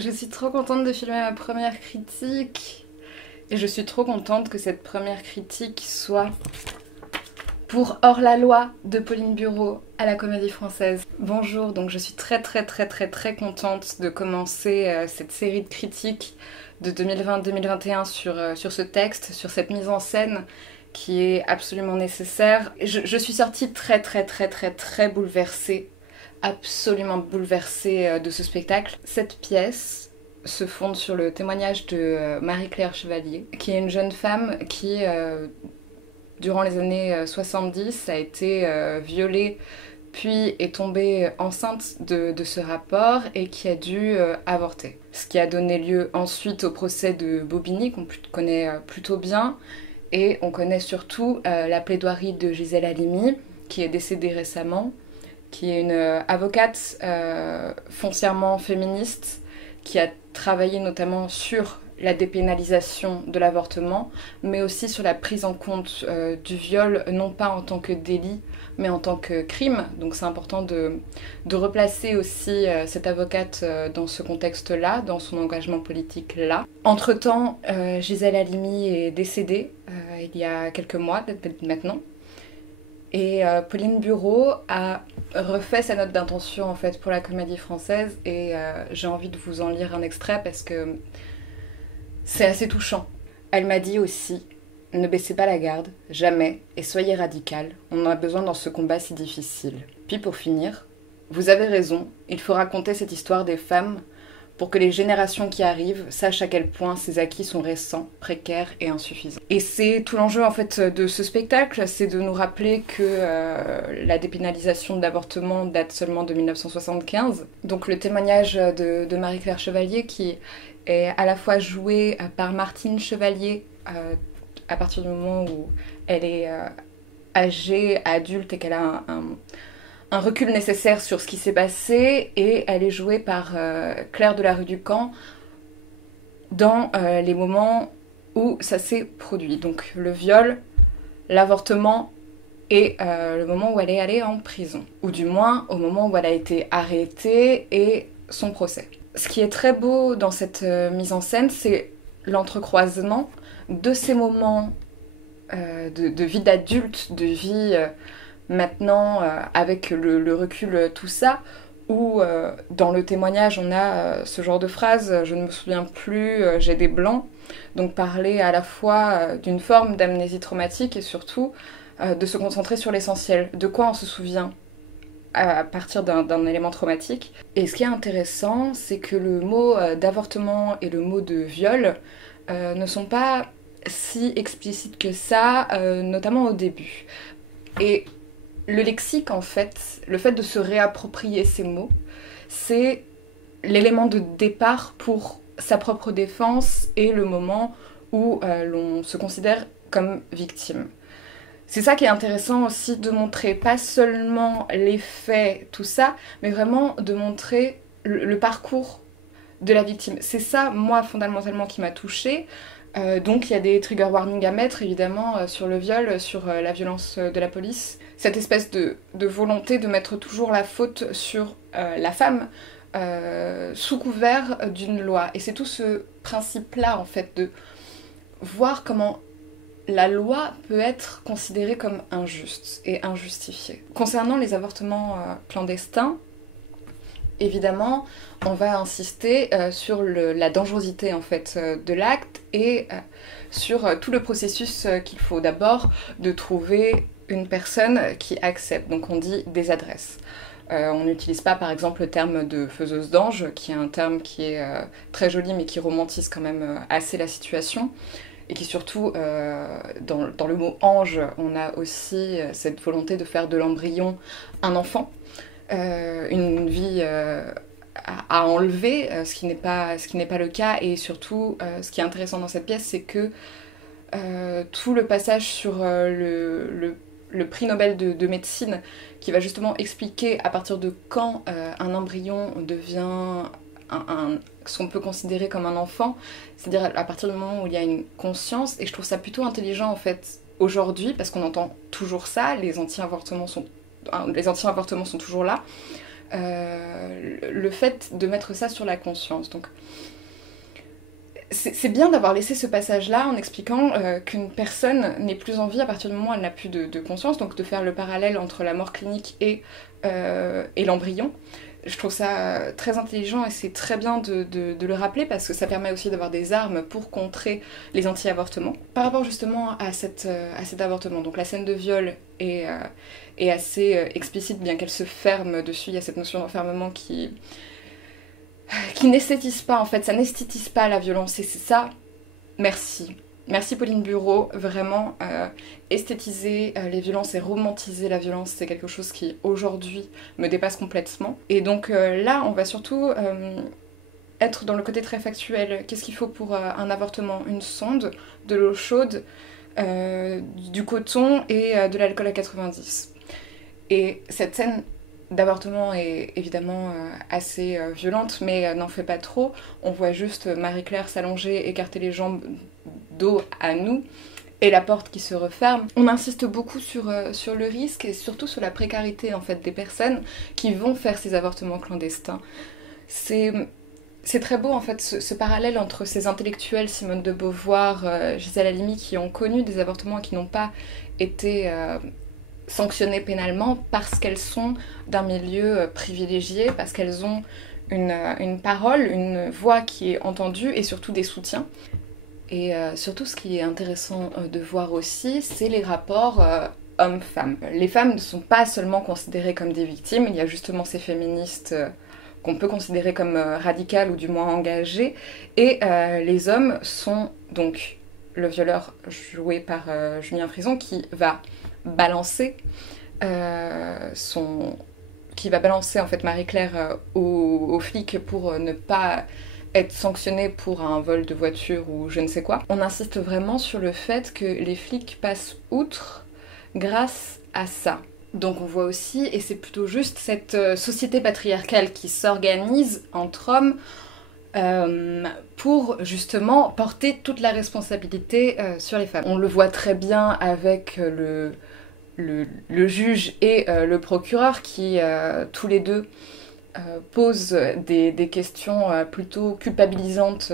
Je suis trop contente de filmer ma première critique et je suis trop contente que cette première critique soit pour Hors-la-loi de Pauline Bureau à la Comédie Française. Bonjour, donc je suis très contente de commencer cette série de critiques de 2020-2021 sur ce texte, sur cette mise en scène qui est absolument nécessaire. Je suis sortie très bouleversée, absolument bouleversée de ce spectacle. Cette pièce se fonde sur le témoignage de Marie-Claire Chevalier, qui est une jeune femme qui, durant les années 70, a été violée puis est tombée enceinte de ce rapport et qui a dû avorter. Ce qui a donné lieu ensuite au procès de Bobigny, qu'on connaît plutôt bien, et on connaît surtout la plaidoirie de Gisèle Halimi, qui est décédée récemment, qui est une avocate foncièrement féministe, qui a travaillé notamment sur la dépénalisation de l'avortement, mais aussi sur la prise en compte du viol, non pas en tant que délit, mais en tant que crime. Donc c'est important de replacer aussi cette avocate dans ce contexte-là, dans son engagement politique-là. Entre-temps, Gisèle Halimi est décédée il y a quelques mois maintenant. Et Pauline Bureau a refait sa note d'intention en fait pour la Comédie Française et j'ai envie de vous en lire un extrait parce que c'est assez touchant. Elle m'a dit aussi: ne baissez pas la garde, jamais, et soyez radical, on en a besoin dans ce combat si difficile. Puis pour finir, vous avez raison, il faut raconter cette histoire des femmes pour que les générations qui arrivent sachent à quel point ces acquis sont récents, précaires et insuffisants. Et c'est tout l'enjeu en fait de ce spectacle, c'est de nous rappeler que la dépénalisation de l'avortement date seulement de 1975. Donc le témoignage de Marie-Claire Chevalier qui est à la fois joué par Martine Chevalier à partir du moment où elle est âgée, adulte et qu'elle a un recul nécessaire sur ce qui s'est passé, et elle est jouée par Claire de la Rue du Camp dans les moments où ça s'est produit. Donc le viol, l'avortement et le moment où elle est allée en prison. Ou du moins au moment où elle a été arrêtée et son procès. Ce qui est très beau dans cette mise en scène, c'est l'entrecroisement de ces moments de vie d'adulte, de vie maintenant avec le recul, tout ça, où dans le témoignage on a ce genre de phrase: je ne me souviens plus, j'ai des blancs. Donc parler à la fois d'une forme d'amnésie traumatique et surtout de se concentrer sur l'essentiel, de quoi on se souvient à partir d'un élément traumatique. Et ce qui est intéressant, c'est que le mot d'avortement et le mot de viol ne sont pas si explicites que ça, notamment au début. Et le lexique, en fait, le fait de se réapproprier ces mots, c'est l'élément de départ pour sa propre défense et le moment où l'on se considère comme victime. C'est ça qui est intéressant aussi de montrer, pas seulement les faits, tout ça, mais vraiment de montrer le parcours de la victime. C'est ça, moi, fondamentalement, qui m'a touchée. Donc il y a des trigger warnings à mettre, évidemment, sur le viol, sur la violence de la police. Cette espèce de volonté de mettre toujours la faute sur la femme, sous couvert d'une loi. Et c'est tout ce principe-là, en fait, de voir comment la loi peut être considérée comme injuste et injustifiée. Concernant les avortements clandestins, évidemment, on va insister sur la dangerosité en fait de l'acte et sur tout le processus qu'il faut d'abord de trouver une personne qui accepte. Donc on dit des adresses. On n'utilise pas par exemple le terme de faiseuse d'ange, qui est un terme qui est très joli mais qui romantise quand même assez la situation. Et qui surtout, dans le mot ange, on a aussi cette volonté de faire de l'embryon un enfant, une vie à enlever, ce qui n'est pas le cas. Et surtout, ce qui est intéressant dans cette pièce, c'est que tout le passage sur le prix Nobel de médecine, qui va justement expliquer à partir de quand un embryon devient ce qu'on peut considérer comme un enfant, c'est-à-dire à partir du moment où il y a une conscience. Et je trouve ça plutôt intelligent en fait aujourd'hui, parce qu'on entend toujours ça, les anti-avortements sont toujours là, le fait de mettre ça sur la conscience. Donc c'est bien d'avoir laissé ce passage-là en expliquant qu'une personne n'est plus en vie à partir du moment où elle n'a plus de conscience, donc de faire le parallèle entre la mort clinique et l'embryon. Je trouve ça très intelligent et c'est très bien de le rappeler parce que ça permet aussi d'avoir des armes pour contrer les anti-avortements. Par rapport justement à cet avortement, donc la scène de viol est assez explicite, bien qu'elle se ferme dessus. Il y a cette notion d'enfermement qui n'esthétise pas, en fait, ça n'esthétise pas la violence, et c'est ça, merci. Merci Pauline Bureau, vraiment, esthétiser les violences et romantiser la violence, c'est quelque chose qui, aujourd'hui, me dépasse complètement. Et donc là, on va surtout être dans le côté très factuel. Qu'est-ce qu'il faut pour un avortement? Une sonde, de l'eau chaude, du coton et de l'alcool à 90. Et cette scène d'avortement est évidemment assez violente, mais n'en fait pas trop. On voit juste Marie-Claire s'allonger, écarter les jambes dos à nous, et la porte qui se referme. On insiste beaucoup sur le risque et surtout sur la précarité en fait des personnes qui vont faire ces avortements clandestins. C'est très beau en fait ce parallèle entre ces intellectuels, Simone de Beauvoir, Gisèle Halimi, qui ont connu des avortements et qui n'ont pas été sanctionnées pénalement parce qu'elles sont d'un milieu privilégié, parce qu'elles ont une parole, une voix qui est entendue et surtout des soutiens. Et surtout ce qui est intéressant de voir aussi, c'est les rapports hommes-femmes. Les femmes ne sont pas seulement considérées comme des victimes, il y a justement ces féministes qu'on peut considérer comme radicales ou du moins engagées, et les hommes sont donc le violeur joué par Julien Frison qui va balancer en fait Marie-Claire aux flics pour ne pas être sanctionné pour un vol de voiture ou je ne sais quoi. On insiste vraiment sur le fait que les flics passent outre grâce à ça. Donc on voit aussi, et c'est plutôt juste, cette société patriarcale qui s'organise entre hommes pour justement porter toute la responsabilité sur les femmes. On le voit très bien avec le juge et le procureur qui, tous les deux, posent des questions plutôt culpabilisantes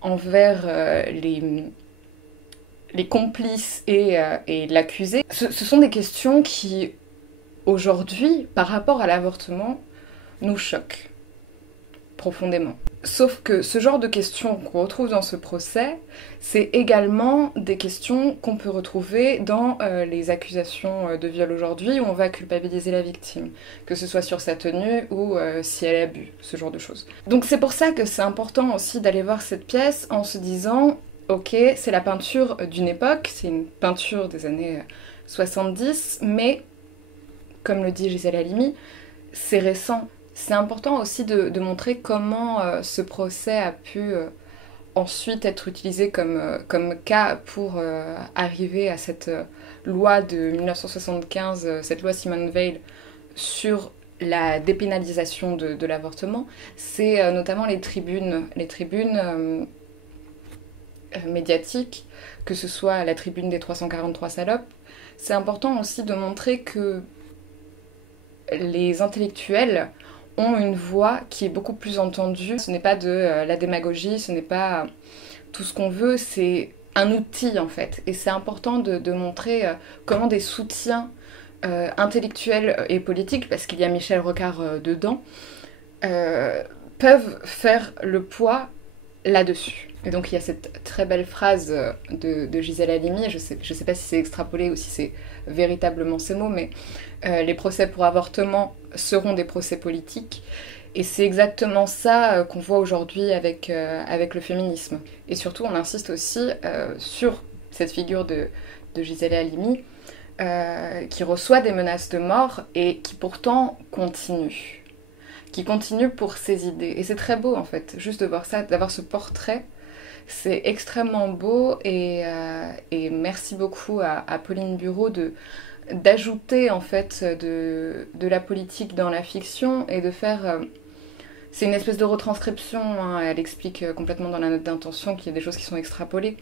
envers les complices et l'accusé. Ce sont des questions qui, aujourd'hui, par rapport à l'avortement, nous choquent profondément. Sauf que ce genre de questions qu'on retrouve dans ce procès, c'est également des questions qu'on peut retrouver dans les accusations de viol aujourd'hui, où on va culpabiliser la victime, que ce soit sur sa tenue ou si elle a bu, ce genre de choses. Donc c'est pour ça que c'est important aussi d'aller voir cette pièce en se disant, ok, c'est la peinture d'une époque, c'est une peinture des années 70, mais, comme le dit Gisèle Halimi, c'est récent. C'est important aussi de montrer comment ce procès a pu ensuite être utilisé comme cas pour arriver à cette loi de 1975, cette loi Simone Veil sur la dépénalisation de l'avortement. C'est notamment les tribunes médiatiques, que ce soit la tribune des 343 salopes. C'est important aussi de montrer que les intellectuels ont une voix qui est beaucoup plus entendue. Ce n'est pas de la démagogie, ce n'est pas tout ce qu'on veut, c'est un outil en fait. Et c'est important de montrer comment des soutiens intellectuels et politiques, parce qu'il y a Michel Rocard dedans, peuvent faire le poids là-dessus. Et donc il y a cette très belle phrase de Gisèle Halimi, je sais pas si c'est extrapolé ou si c'est véritablement ces mots, mais les procès pour avortement seront des procès politiques. Et c'est exactement ça qu'on voit aujourd'hui avec le féminisme. Et surtout, on insiste aussi sur cette figure de Gisèle Halimi qui reçoit des menaces de mort et qui pourtant continue. Qui continue pour ses idées. Et c'est très beau en fait, juste de voir ça, d'avoir ce portrait. C'est extrêmement beau et merci beaucoup à Pauline Bureau d'ajouter en fait de la politique dans la fiction et de faire... c'est une espèce de retranscription, hein, elle explique complètement dans la note d'intention qu'il y a des choses qui sont extrapolées.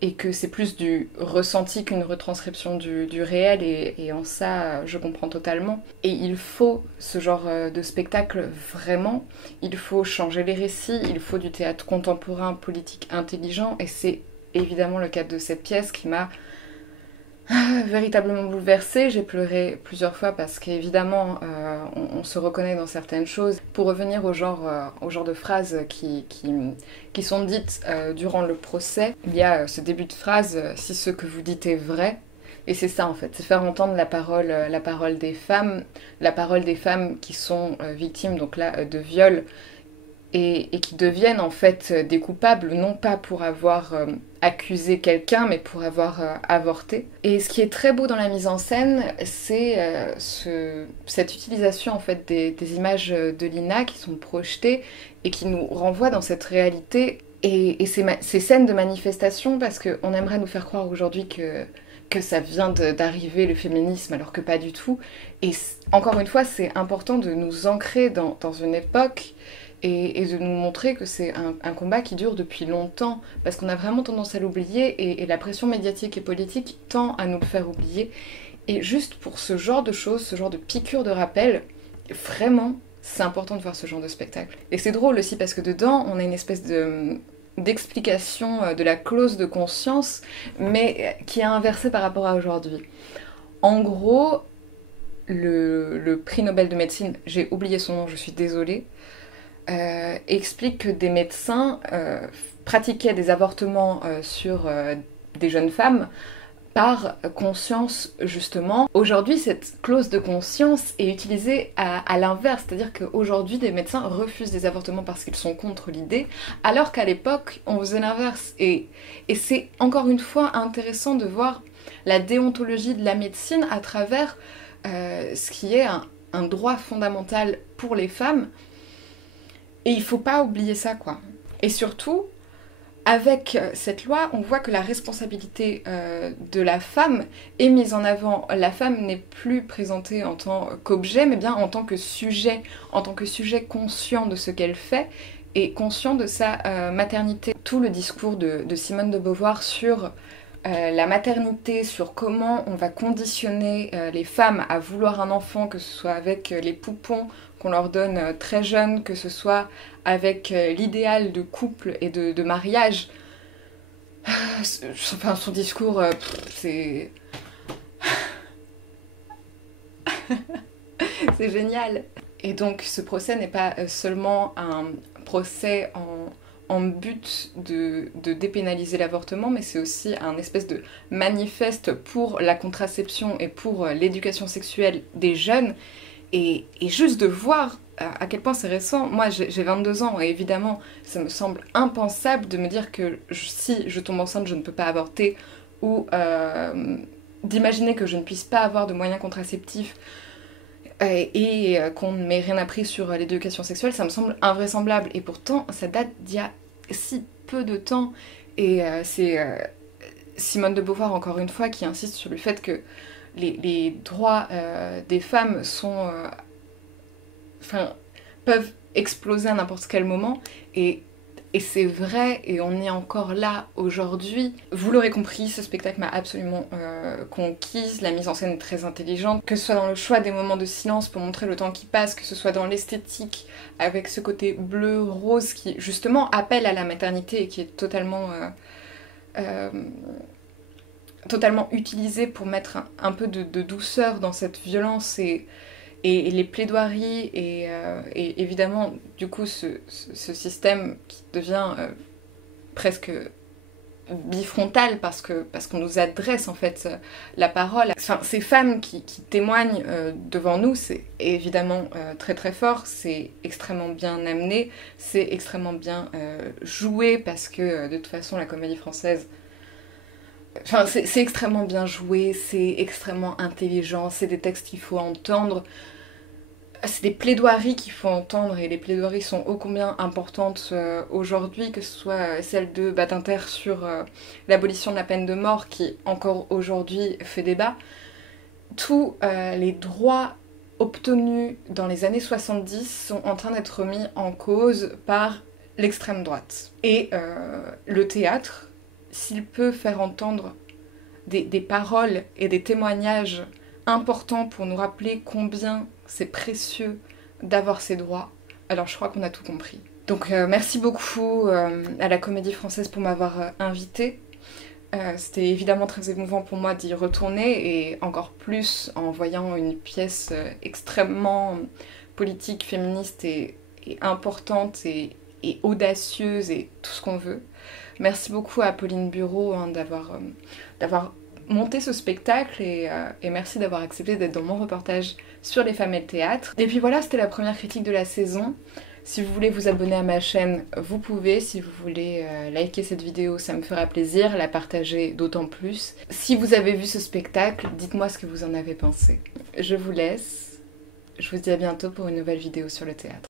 et que c'est plus du ressenti qu'une retranscription du réel, et en ça, je comprends totalement. Et il faut ce genre de spectacle vraiment, il faut changer les récits, il faut du théâtre contemporain, politique, intelligent, et c'est évidemment le cas de cette pièce qui m'a véritablement bouleversée. J'ai pleuré plusieurs fois parce qu'évidemment on se reconnaît dans certaines choses. Pour revenir au genre de phrases qui sont dites durant le procès, il y a ce début de phrase si ce que vous dites est vrai. Et c'est ça en fait, c'est faire entendre la parole des femmes qui sont victimes donc là de viol, et qui deviennent en fait des coupables, non pas pour avoir accusé quelqu'un, mais pour avoir avorté. Et ce qui est très beau dans la mise en scène, c'est cette utilisation en fait des images de Lina qui sont projetées et qui nous renvoient dans cette réalité. Et ces scènes de manifestation, parce qu'on aimerait nous faire croire aujourd'hui que ça vient d'arriver le féminisme, alors que pas du tout. Et encore une fois, c'est important de nous ancrer dans une époque et de nous montrer que c'est un combat qui dure depuis longtemps, parce qu'on a vraiment tendance à l'oublier, et la pression médiatique et politique tend à nous le faire oublier. Et juste pour ce genre de choses, ce genre de piqûre de rappel, vraiment, c'est important de voir ce genre de spectacle. Et c'est drôle aussi parce que dedans, on a une espèce d'explication de la clause de conscience, mais qui est inversée par rapport à aujourd'hui. En gros, le prix Nobel de médecine, j'ai oublié son nom, je suis désolée, explique que des médecins pratiquaient des avortements sur des jeunes femmes par conscience, justement. Aujourd'hui, cette clause de conscience est utilisée à l'inverse, c'est-à-dire qu'aujourd'hui, des médecins refusent des avortements parce qu'ils sont contre l'idée, alors qu'à l'époque, on faisait l'inverse. Et c'est encore une fois intéressant de voir la déontologie de la médecine à travers ce qui est un droit fondamental pour les femmes. Et il faut pas oublier ça, quoi. Et surtout, avec cette loi, on voit que la responsabilité de la femme est mise en avant. La femme n'est plus présentée en tant qu'objet, mais bien en tant que sujet conscient de ce qu'elle fait et conscient de sa maternité. Tout le discours de Simone de Beauvoir sur la maternité, sur comment on va conditionner les femmes à vouloir un enfant, que ce soit avec les poupons qu'on leur donne très jeunes, que ce soit avec l'idéal de couple et de mariage. Enfin, son discours, c'est... c'est génial. Et donc ce procès n'est pas seulement un procès en but de dépénaliser l'avortement, mais c'est aussi un espèce de manifeste pour la contraception et pour l'éducation sexuelle des jeunes. Et juste de voir à quel point c'est récent. Moi, j'ai 22 ans, et évidemment, ça me semble impensable de me dire que si je tombe enceinte, je ne peux pas avorter, ou d'imaginer que je ne puisse pas avoir de moyens contraceptifs et qu'on ne m'ait rien appris sur l'éducation sexuelle, ça me semble invraisemblable. Et pourtant, ça date d'il y a si peu de temps. Et c'est Simone de Beauvoir, encore une fois, qui insiste sur le fait que les droits des femmes sont, peuvent exploser à n'importe quel moment, et c'est vrai, et on est encore là aujourd'hui. Vous l'aurez compris, ce spectacle m'a absolument conquise. La mise en scène est très intelligente, que ce soit dans le choix des moments de silence pour montrer le temps qui passe, que ce soit dans l'esthétique avec ce côté bleu rose qui justement appelle à la maternité et qui est totalement utilisé pour mettre un peu de douceur dans cette violence, et les plaidoiries, et évidemment du coup ce système qui devient presque bifrontal parce qu'on nous adresse en fait la parole. Enfin, ces femmes qui témoignent devant nous, c'est évidemment très très fort, c'est extrêmement bien amené, c'est extrêmement bien joué, parce que de toute façon la comédie française, enfin, c'est extrêmement bien joué, c'est extrêmement intelligent, c'est des textes qu'il faut entendre, c'est des plaidoiries qu'il faut entendre, et les plaidoiries sont ô combien importantes aujourd'hui, que ce soit celle de Badinter sur l'abolition de la peine de mort, qui encore aujourd'hui fait débat. Tous les droits obtenus dans les années 70 sont en train d'être mis en cause par l'extrême droite. Et le théâtre, s'il peut faire entendre des paroles et des témoignages importants pour nous rappeler combien c'est précieux d'avoir ces droits, alors je crois qu'on a tout compris. Donc merci beaucoup à la Comédie Française pour m'avoir invitée. C'était évidemment très émouvant pour moi d'y retourner, et encore plus en voyant une pièce extrêmement politique, féministe et importante et audacieuse et tout ce qu'on veut. Merci beaucoup à Pauline Bureau d'avoir monté ce spectacle, et merci d'avoir accepté d'être dans mon reportage sur les femmes et le théâtre. Et puis voilà, c'était la première critique de la saison. Si vous voulez vous abonner à ma chaîne, vous pouvez. Si vous voulez liker cette vidéo, ça me fera plaisir. La partager d'autant plus. Si vous avez vu ce spectacle, dites-moi ce que vous en avez pensé. Je vous laisse. Je vous dis à bientôt pour une nouvelle vidéo sur le théâtre.